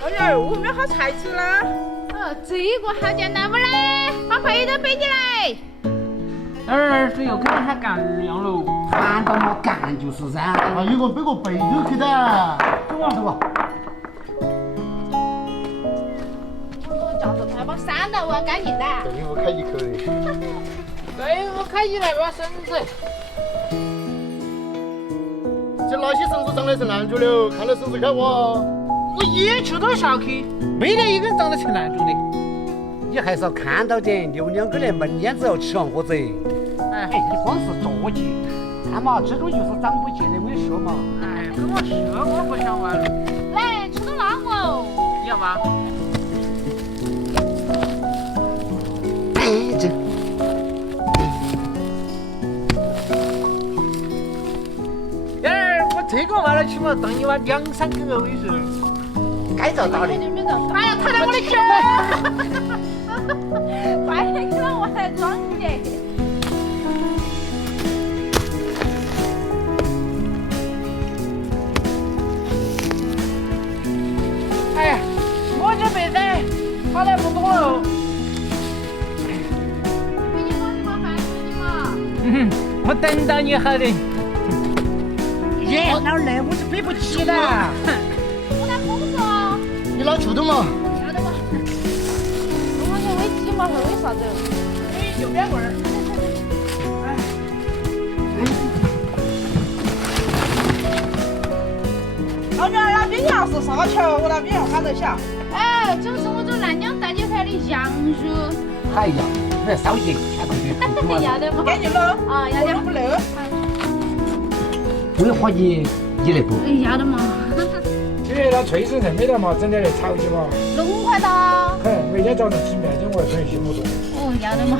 哎呦，我们好菜吃啦！这个好简单不嘞？把配都背起来。水又肯定喊干粮喽。看到嘛干就是噻。啊，有个背个背都去的。走啊走啊。叫着他把山都挖干净的。队伍开一口的。队伍开起来把绳子。这哪些绳子长得成烂竹了？看到绳子开哇！我一出头下去，没得一根长得成烂竹的。你还是要看到点，留两个来门烟子要吃完锅子。哎，你光是着急，看嘛，这种就是长不见的美术嘛。哎，跟我说我不想玩了。来，吃到那个哦。你要吗？哎，这。我这个挖了起码当一挖2-3根欧的时候，该遭打的。哎呀，踩到我的脚！快点给我来装去。哎呀，我这辈子好来不多了。给你帮你把饭吃的嘛。我等到你好的。耶，哪儿来？我是背不起的。我来工作。你拿锄头嘛？晓得嘛？我好像喂鸡嘛，还喂啥子？喂右边棍儿。老娘那边羊是沙球，我那边羊喊得小。哎，这是我这南疆带你来的羊肉。哎呀，来烧些钱上去。要得嘛？给你了啊，要得。不漏。我怀疑你那不。要得嘛？那脆生菜没得嘛，整点来炒起嘛。弄块的。每天早上吃面筋，我还心目中。哦，要得嘛？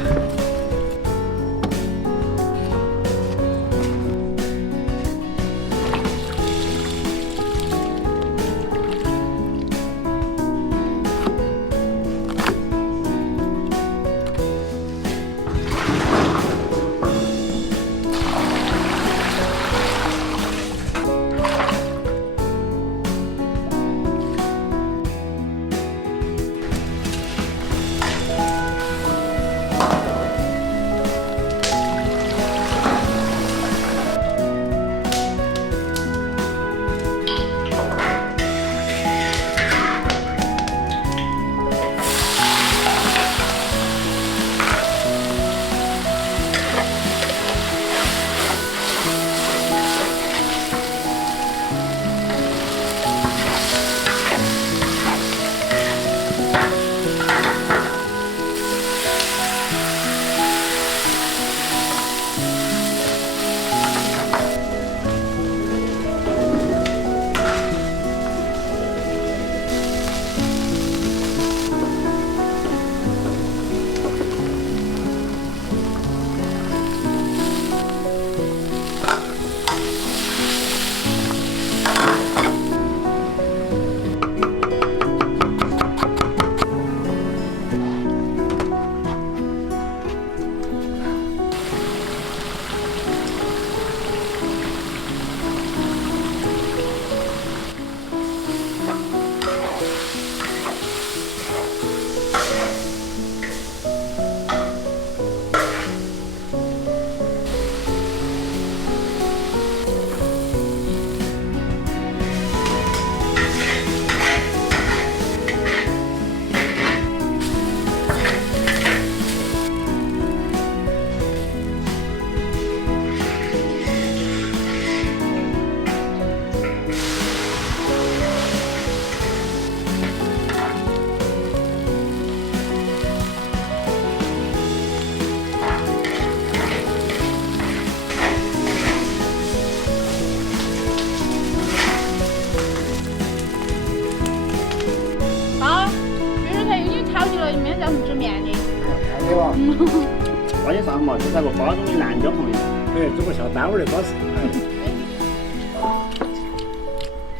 关键上嘛，就在个巴中的南郊旁边。哎，这个下单位的巴适。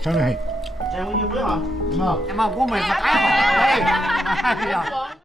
香得很。这样我就不要哈。哎妈，我们是太好了。哎呀。